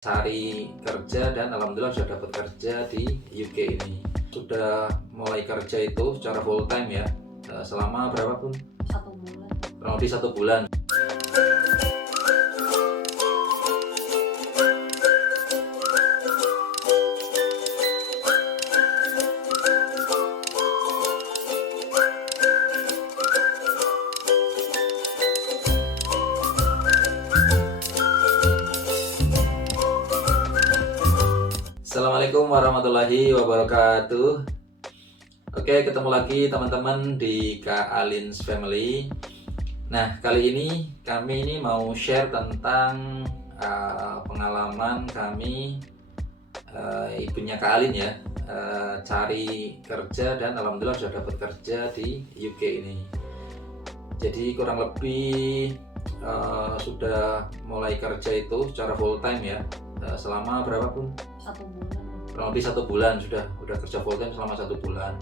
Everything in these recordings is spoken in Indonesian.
Cari kerja dan alhamdulillah sudah dapat kerja di UK ini. Sudah mulai kerja itu secara full time ya, selama berapa pun? 1 bulan. Kurang lebih 1 bulan. Assalamualaikum warahmatullahi wabarakatuh. Oke, ketemu lagi teman-teman di Kak Alin's Family. Nah, kali ini kami mau share tentang pengalaman kami, ibunya Kak Alin ya, cari kerja dan alhamdulillah sudah dapat kerja di UK ini. Jadi kurang lebih sudah mulai kerja itu secara full time ya, selama berapa pun? 1 bulan. Kurang lebih 1 bulan sudah kerja full time selama 1 bulan.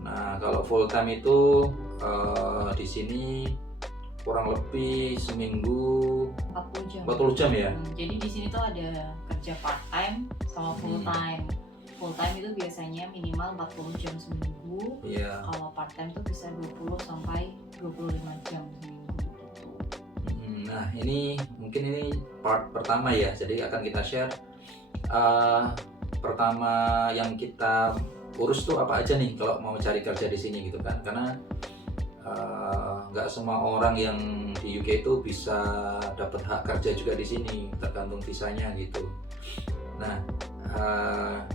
Nah, kalau full time itu di sini kurang lebih seminggu 40 jam. 40 jam ya. Jadi di sini tuh ada kerja part time sama full time. Full time itu biasanya minimal 40 jam seminggu. Iya. Kalau part time tuh bisa 20 sampai 25 jam seminggu gitu. Nah, ini part pertama ya. Jadi akan kita share pertama yang kita urus tuh apa aja nih kalau mau cari kerja di sini gitu kan, karena nggak semua orang yang di UK itu bisa dapat hak kerja juga di sini, tergantung visanya gitu. Nah,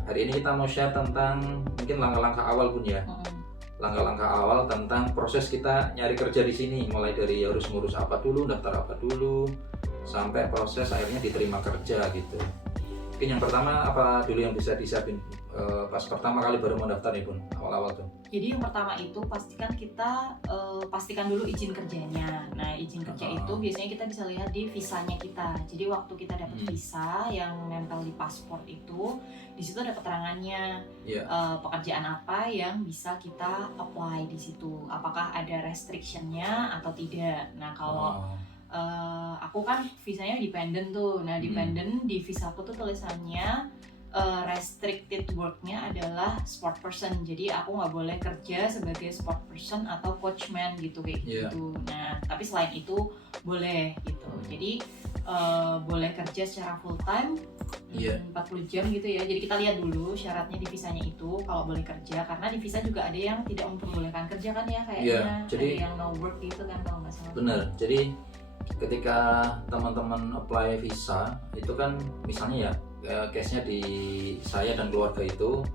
hari ini kita mau share tentang mungkin langkah-langkah awal pun ya, langkah-langkah awal tentang proses kita nyari kerja di sini, mulai dari harus ngurus apa dulu, daftar apa dulu, sampai proses akhirnya diterima kerja gitu. Mungkin yang pertama apa dulu yang bisa disiapin pas pertama kali baru mau daftar nih Bun, awal-awal tuh? Jadi yang pertama itu pastikan dulu izin kerjanya. Nah, izin kerja itu biasanya kita bisa lihat di visanya kita. Jadi waktu kita dapat visa yang nempel di paspor itu, di situ ada keterangannya pekerjaan apa yang bisa kita apply di situ. Apakah ada restrictionnya atau tidak. Nah, kalau aku kan visanya dependent tuh. Nah, dependent di visaku tuh tulisannya restricted worknya adalah sport person. Jadi aku nggak boleh kerja sebagai sport person atau coachman gitu kayak gitu. Nah, tapi selain itu boleh gitu. Jadi boleh kerja secara full time 40 jam gitu ya. Jadi kita lihat dulu syaratnya di visanya itu kalau boleh kerja, karena di visa juga ada yang tidak memperbolehkan kerja kan ya, kayaknya jadi, ada yang no work gitu kan kalau nggak salah. Bener. Jadi ketika teman-teman apply visa itu kan misalnya ya, case-nya di saya dan keluarga itu,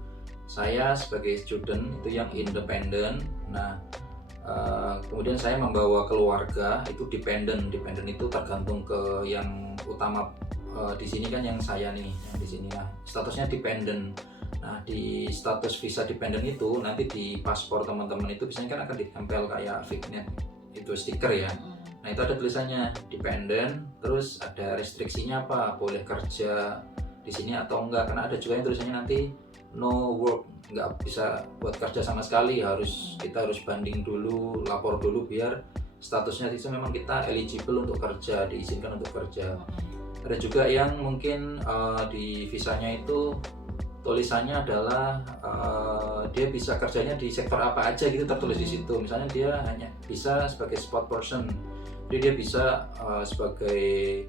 saya sebagai student itu yang independen. Nah, kemudian saya membawa keluarga itu dependent itu tergantung ke yang utama di sini kan yang saya nih yang di sini. Nah, statusnya dependent. Nah, di status visa dependent itu nanti di paspor teman-teman itu biasanya kan akan ditempel kayak Fignet itu stiker ya. Nah, itu ada tulisannya dependent, terus ada restriksinya apa, boleh kerja di sini atau enggak, karena ada juga yang tulisannya nanti no work, nggak bisa buat kerja sama sekali, kita harus banding dulu, lapor dulu biar statusnya itu memang kita eligible untuk kerja, diizinkan untuk kerja. Ada juga yang mungkin di visanya itu tulisannya adalah dia bisa kerjanya di sektor apa aja gitu, tertulis di situ. Misalnya dia hanya bisa sebagai sport person, jadi dia bisa sebagai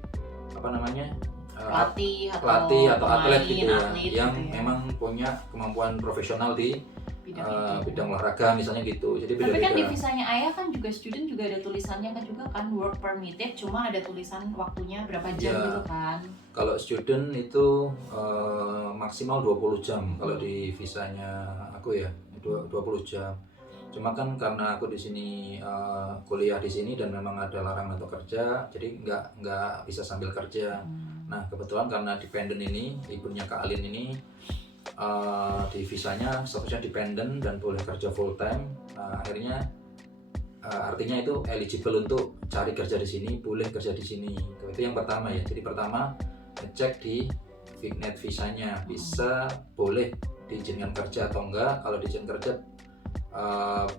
apa namanya, pelatih atau atlet gitu ya, yang memang punya kemampuan profesional di bidang olahraga misalnya gitu. Jadi tapi kan di visanya ayah kan juga student juga ada tulisannya kan juga kan work permitted, cuma ada tulisan waktunya berapa jam gitu kan. Kalau student itu maksimal 20 jam kalau di visanya aku ya, 20 jam. Cuma kan karena aku di sini kuliah di sini dan memang ada larangan untuk kerja, jadi nggak bisa sambil kerja. Nah, kebetulan karena dependent ini, ibunya Kak Alin ini di visanya statusnya dependent dan boleh kerja full time. Nah, akhirnya artinya itu eligible untuk cari kerja di sini, boleh kerja di sini. Itu yang pertama ya. Jadi pertama ngecek di Fignet visanya, bisa boleh diizinkan kerja atau enggak. Kalau diizinkan kerja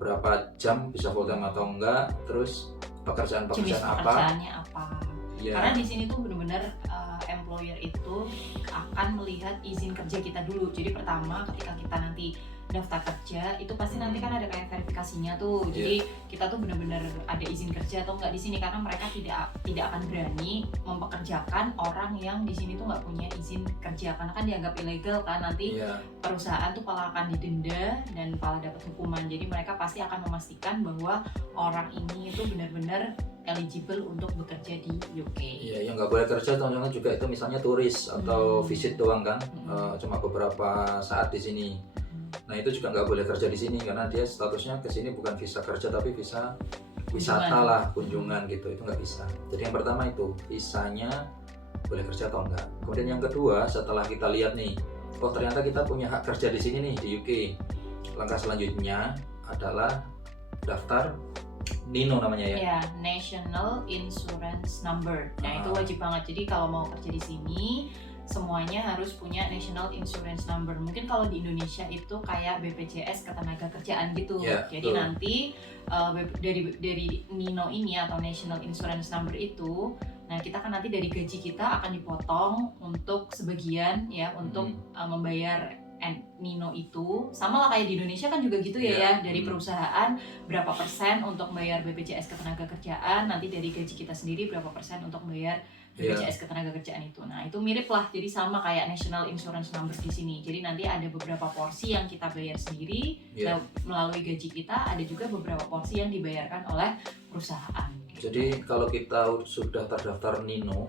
berapa jam, bisa full time atau enggak, terus pekerjaan apa. Karena di sini tuh benar-benar employer itu akan melihat izin kerja kita dulu. Jadi pertama ketika kita nanti daftar kerja itu pasti nanti kan ada kayak verifikasinya tuh. Jadi kita tuh benar-benar ada izin kerja atau enggak di sini, karena mereka tidak akan berani mempekerjakan orang yang di sini tuh nggak punya izin kerja, karena kan dianggap ilegal kan, nanti perusahaan tuh malah akan didenda dan malah dapat hukuman. Jadi mereka pasti akan memastikan bahwa orang ini itu benar-benar eligible untuk bekerja di UK. Iya, yang nggak boleh kerja contohnya juga itu misalnya turis atau visit doang kan, cuma beberapa saat di sini. Nah itu juga nggak boleh kerja di sini karena dia statusnya ke sini bukan visa kerja tapi visa wisata lah, kunjungan gitu, itu nggak bisa. Jadi yang pertama itu visanya boleh kerja atau enggak. Kemudian yang kedua, setelah kita lihat nih, oh ternyata kita punya hak kerja di sini nih di UK. Langkah selanjutnya adalah daftar NINO namanya ya. Ya, National Insurance Number. Nah itu wajib banget. Jadi kalau mau kerja di sini semuanya harus punya National Insurance Number. Mungkin kalau di Indonesia itu kayak BPJS Ketenagakerjaan gitu. Jadi nanti dari NINO ini atau National Insurance Number itu, nah kita kan nanti dari gaji kita akan dipotong untuk sebagian ya untuk membayar NINO itu. Sama lah kayak di Indonesia kan juga gitu ya, dari perusahaan berapa persen untuk membayar BPJS Ketenagakerjaan, nanti dari gaji kita sendiri berapa persen untuk membayar BPJS Ketenagakerjaan itu. Nah itu mirip lah, jadi sama kayak National Insurance Number di sini. Jadi nanti ada beberapa porsi yang kita bayar sendiri melalui gaji kita, ada juga beberapa porsi yang dibayarkan oleh perusahaan. Jadi kalau kita sudah terdaftar NINO,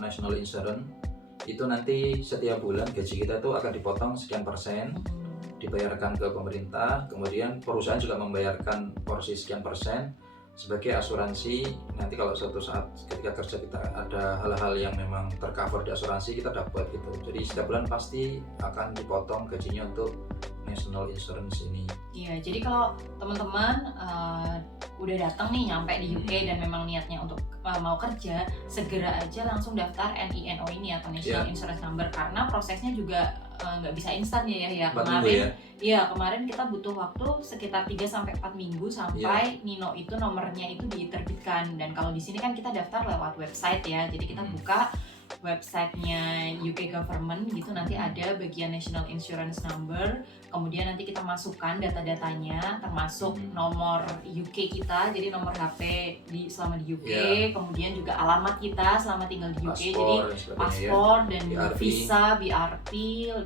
National Insurance, itu nanti setiap bulan gaji kita tuh akan dipotong sekian persen, dibayarkan ke pemerintah, kemudian perusahaan juga membayarkan porsi sekian persen sebagai asuransi. Nanti kalau suatu saat ketika kerja kita ada hal-hal yang memang tercover di asuransi, kita dapat gitu. Jadi setiap bulan pasti akan dipotong gajinya untuk National Insurance ini. Iya, jadi kalau teman-teman udah datang nih nyampe di UK dan memang niatnya untuk mau kerja, segera aja langsung daftar NINO ini atau National Insurance Number, karena prosesnya juga nggak bisa instan ya. Kemarin kita butuh waktu sekitar 3-4 minggu sampai NINO itu nomornya itu diterbitkan. Dan kalau di sini kan kita daftar lewat website ya, jadi kita buka websitenya UK Government gitu, nanti ada bagian National Insurance Number, kemudian nanti kita masukkan data-datanya termasuk nomor UK kita, jadi nomor HP selama di UK, kemudian juga alamat kita selama tinggal di UK, jadi paspor dan visa, BRP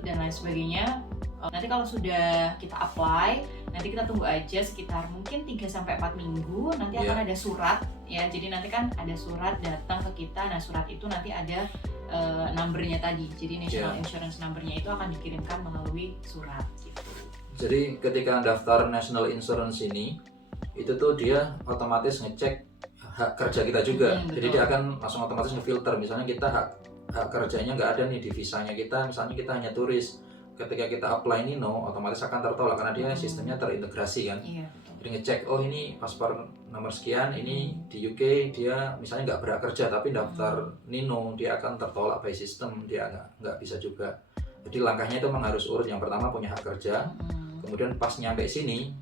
dan lain sebagainya. Nanti kalau sudah kita apply, nanti kita tunggu aja sekitar mungkin 3-4 minggu, nanti akan ada surat ya. Jadi nanti kan ada surat datang ke kita. Nah, surat itu nanti ada numbernya tadi. Jadi National Insurance Numbernya itu akan dikirimkan melalui surat gitu. Jadi ketika daftar National Insurance ini, itu tuh dia otomatis ngecek hak kerja kita juga. Jadi dia akan langsung otomatis ngefilter. Misalnya kita hak kerjanya nggak ada nih di visanya kita, misalnya kita hanya turis. Ketika kita apply NINO, otomatis akan tertolak karena dia sistemnya terintegrasi kan. Jadi ngecek, oh ini paspor nomor sekian, ini di UK dia misalnya nggak berhak kerja tapi daftar NINO, dia akan tertolak by system, dia nggak bisa juga. Jadi langkahnya itu memang harus urut. Yang pertama punya hak kerja, kemudian pas nyampe sini,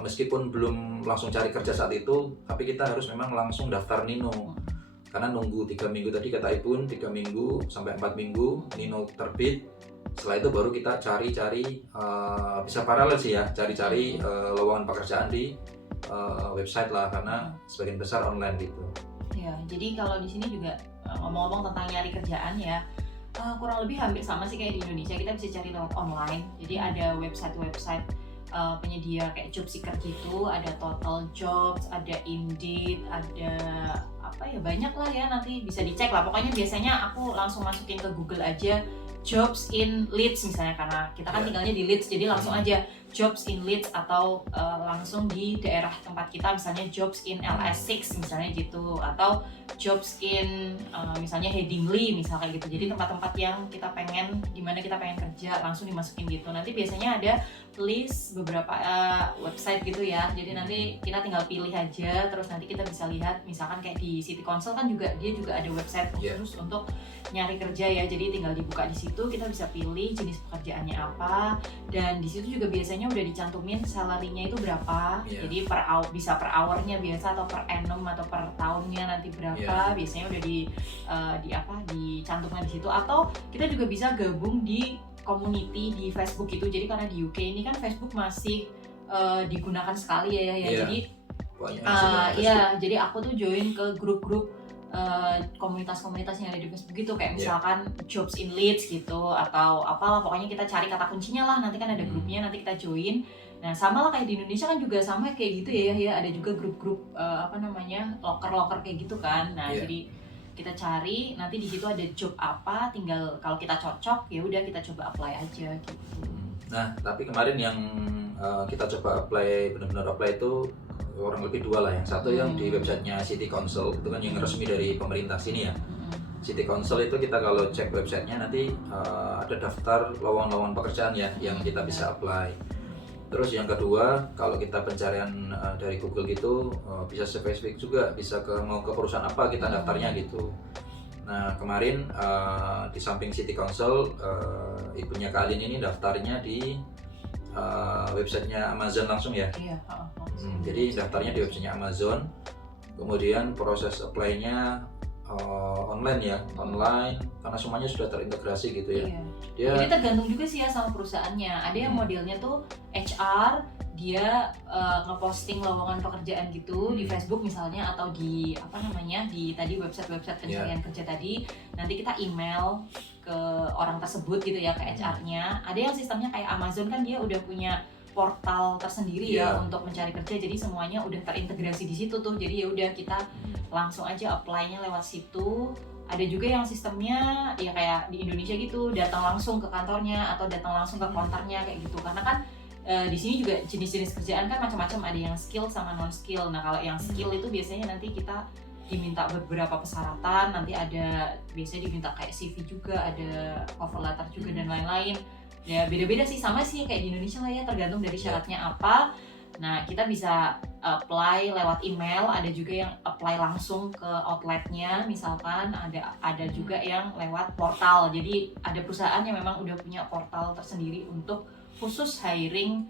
meskipun belum langsung cari kerja saat itu, tapi kita harus memang langsung daftar NINO. Karena nunggu 3 minggu tadi kata Ibu, 3 minggu sampai 4 minggu NINO terbit. Setelah itu baru kita cari-cari, bisa paralel sih ya, cari-cari lowongan pekerjaan di website lah, karena sebagian besar online gitu. Ya, jadi kalau di sini juga ngomong-ngomong tentang nyari kerjaan ya, kurang lebih hampir sama sih kayak di Indonesia, kita bisa cari lewat online. Jadi ada website-website penyedia kayak job seeker gitu, ada Total Jobs, ada Indeed, ada apa ya, banyak lah ya, nanti bisa dicek lah. Pokoknya biasanya aku langsung masukin ke Google aja jobs in Leeds misalnya, karena kita kan tinggalnya di Leeds, jadi langsung aja jobs in Leeds, atau langsung di daerah tempat kita misalnya jobs in LS6 misalnya gitu, atau jobs in misalnya Headingley misalnya gitu. Jadi tempat-tempat yang kita pengen, dimana kita pengen kerja langsung dimasukin gitu. Nanti biasanya ada list beberapa website gitu ya, jadi nanti kita tinggal pilih aja, terus nanti kita bisa lihat misalkan kayak di City Council kan juga dia juga ada website khusus untuk nyari kerja ya. Jadi tinggal dibuka di situ, kita bisa pilih jenis pekerjaannya apa, dan di situ juga biasanya udah dicantumin salary-nya itu berapa. Jadi bisa per hour-nya biasa, atau per annum atau per tahunnya nanti berapa. apa, biasanya udah dicantumkan di situ. Atau kita juga bisa gabung di community di Facebook gitu. Jadi karena di UK ini kan Facebook masih digunakan sekali ya. Jadi jadi aku tuh join ke grup-grup komunitas-komunitas yang ada di Facebook gitu, kayak misalkan jobs in Leeds gitu, atau apalah, pokoknya kita cari kata kuncinya lah, nanti kan ada grupnya, nanti kita join. Nah sama lah kayak di Indonesia kan juga sama kayak gitu ya, ada juga grup-grup loker-loker kayak gitu kan. Nah jadi kita cari, nanti di situ ada job apa, tinggal kalau kita cocok ya udah kita coba apply aja gitu. Nah tapi kemarin yang kita coba apply, benar-benar apply itu orang lebih dua lah. Yang satu yang di websitenya City Council, itu kan yang resmi dari pemerintah sini ya. City Council itu kita kalau cek websitenya nanti ada daftar lowongan-lowongan pekerjaan ya yang kita bisa apply. Terus yang kedua, kalau kita pencarian dari Google gitu bisa spesifik juga, bisa mau ke perusahaan apa kita daftarnya gitu. Nah kemarin di samping City Council, ibunya Kak Alin ini daftarnya di websitenya Amazon langsung ya. Jadi daftarnya di websitenya Amazon, kemudian proses apply-nya online karena semuanya sudah terintegrasi gitu ya. Jadi tergantung juga sih ya sama perusahaannya. Ada yang modelnya tuh HR, dia ngeposting lowongan pekerjaan gitu di Facebook misalnya, atau di di tadi website pencarian kerja tadi. Nanti kita email ke orang tersebut gitu ya, ke HR-nya. Ada yang sistemnya kayak Amazon kan, dia udah punya portal tersendiri ya untuk mencari kerja, jadi semuanya udah terintegrasi di situ tuh. Jadi ya udah kita langsung aja apply-nya lewat situ. Ada juga yang sistemnya ya kayak di Indonesia gitu, datang langsung ke kantornya atau datang langsung ke konternya kayak gitu. Karena kan di sini juga jenis-jenis kerjaan kan macam-macam, ada yang skill sama non skill. Nah kalau yang skill itu biasanya nanti kita diminta beberapa persyaratan, nanti biasanya diminta kayak CV juga, ada cover letter juga dan lain-lain. Ya beda-beda sih, sama sih kayak di Indonesia lah ya, tergantung dari syaratnya apa. Nah kita bisa apply lewat email, ada juga yang apply langsung ke outletnya, misalkan ada juga yang lewat portal. Jadi ada perusahaan yang memang udah punya portal tersendiri untuk khusus hiring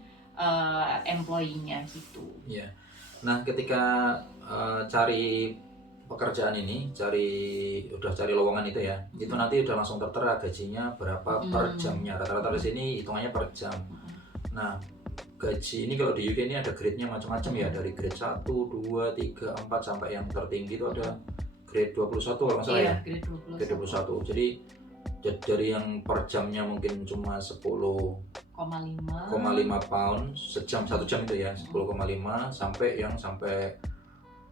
employee-nya gitu. Iya. Nah ketika cari pekerjaan ini, udah cari lowongan itu ya, itu nanti udah langsung tertera gajinya berapa per jamnya. Rata-rata di sini hitungannya per jam. Nah gaji ini kalau di UK ini ada grade-nya macam-macam ya, dari grade 1, 2, 3, 4 sampai yang tertinggi itu ada grade 21 kalau nggak salah ya. Grade 21. Jadi dari yang per jamnya mungkin cuma 10,5 pound sejam, 1 jam itu ya, 10,5 sampai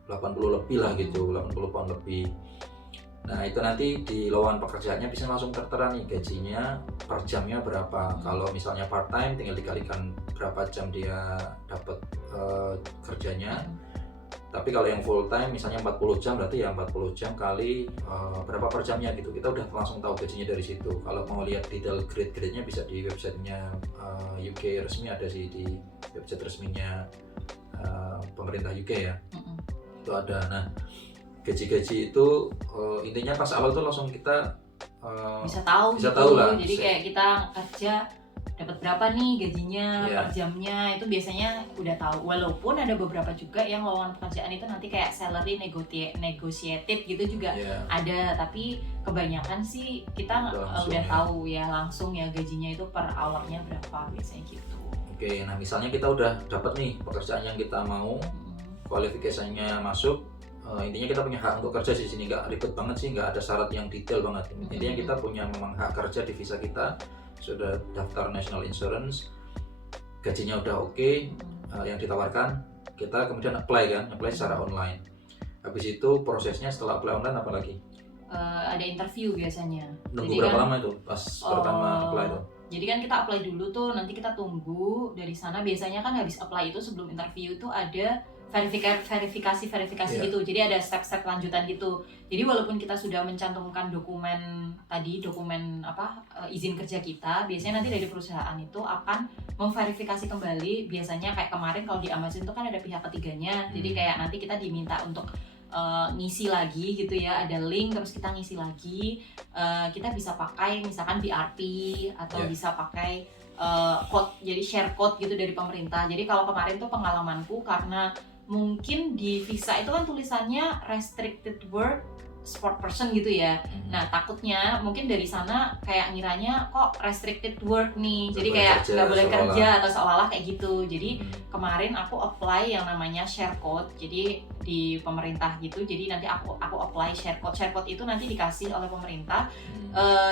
80 lebih lah gitu, 80 pound lebih. Nah itu nanti di lowongan pekerjaannya bisa langsung tertera nih gajinya per jamnya berapa. Kalau misalnya part time tinggal dikalikan berapa jam dia dapat kerjanya. Tapi kalau yang full time misalnya 40 jam, berarti ya 40 jam kali berapa per jamnya gitu. Kita udah langsung tahu gajinya dari situ. Kalau mau lihat detail grade-grade-nya bisa di websitenya UK resmi, ada sih di website resminya pemerintah UK ya. Itu ada. Nah gaji-gaji itu intinya pas awal tuh langsung kita bisa tahu gitu. Lah. Jadi kayak kita kerja dapat berapa nih gajinya per jamnya, itu biasanya udah tahu. Walaupun ada beberapa juga yang lowongan pekerjaan itu nanti kayak salary negotiated gitu juga ada, tapi kebanyakan sih kita udah tahu ya langsung ya gajinya itu per hournya berapa biasanya gitu. Oke, nah misalnya kita udah dapat nih pekerjaan yang kita mau, kualifikasinya masuk, intinya kita punya hak untuk kerja di sini, nggak ribet banget sih, nggak ada syarat yang detail banget. Intinya kita punya memang hak kerja di visa kita, sudah daftar national insurance, gajinya udah oke, yang ditawarkan, kita kemudian apply secara online. Habis itu prosesnya setelah apply online apa lagi? Ada interview biasanya. Nunggu berapa lama itu pas pertama apply itu? Jadi kan kita apply dulu tuh, nanti kita tunggu dari sana. Biasanya kan habis apply itu sebelum interview itu ada verifikasi gitu. Jadi ada step-step lanjutan gitu. Jadi walaupun kita sudah mencantumkan dokumen izin kerja kita, biasanya nanti dari perusahaan itu akan memverifikasi kembali. Biasanya kayak kemarin kalau di Amazon itu kan ada pihak ketiganya. Jadi kayak nanti kita diminta untuk ngisi lagi gitu ya, ada link terus kita ngisi lagi. Kita bisa pakai misalkan BRP atau bisa pakai code, jadi share code gitu dari pemerintah. Jadi kalau kemarin tuh pengalamanku karena mungkin di visa itu kan tulisannya restricted work sport person gitu ya. Nah takutnya mungkin dari sana kayak ngiranya kok restricted work nih, jadi kayak nggak boleh kerja atau seolah-olah kayak gitu. Jadi kemarin aku apply yang namanya share code, jadi di pemerintah gitu. Jadi nanti aku apply share code. Share code itu nanti dikasih oleh pemerintah.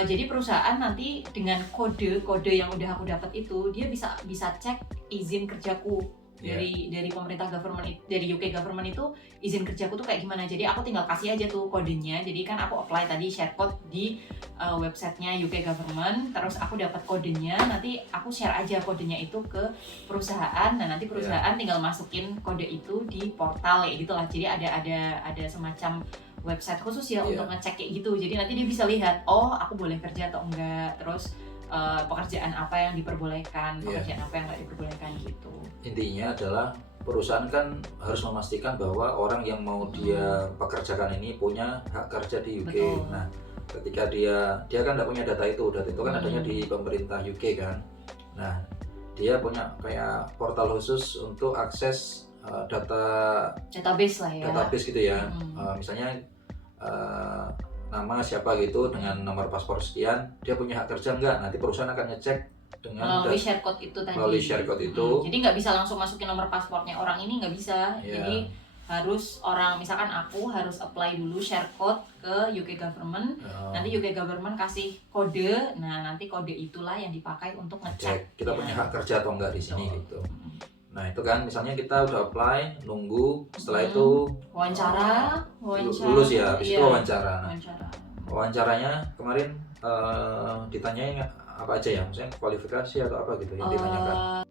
Jadi perusahaan nanti dengan kode yang udah aku dapat itu, dia bisa cek izin kerjaku. Dari pemerintah government, dari UK government itu izin kerjaku tuh kayak gimana. Jadi aku tinggal kasih aja tuh kodenya. Jadi kan aku apply tadi share code di websitenya UK government, terus aku dapat kodenya, nanti aku share aja kodenya itu ke perusahaan. Nah nanti perusahaan tinggal masukin kode itu di portal kayak gitulah. Jadi ada semacam website khusus ya untuk ngecek kayak gitu. Jadi nanti dia bisa lihat, oh aku boleh kerja atau enggak, terus pekerjaan apa yang diperbolehkan, pekerjaan apa yang nggak diperbolehkan gitu. Intinya adalah perusahaan kan harus memastikan bahwa orang yang mau dia pekerjakan ini punya hak kerja di UK. Betul. Nah, ketika dia kan nggak punya data itu kan adanya di pemerintah UK kan. Nah, dia punya kayak portal khusus untuk akses database lah ya. Database gitu ya. Misalnya nama siapa gitu dengan nomor paspor sekian, dia punya hak kerja enggak? Nanti perusahaan akan ngecek dengan melalui share code itu tadi. Melalui share code itu. Jadi nggak bisa langsung masukin nomor paspornya orang ini, nggak bisa. Jadi harus orang, misalkan aku harus apply dulu share code ke UK government. Nanti UK government kasih kode. Nah nanti kode itulah yang dipakai untuk ngecek kita punya hak kerja atau enggak di sini gitu. Nah itu kan misalnya kita udah apply, nunggu, setelah itu wawancara lulus ya, habis itu wawancara. Wawancaranya kemarin ditanyain apa aja ya, maksudnya kualifikasi atau apa gitu yang ditanyakan?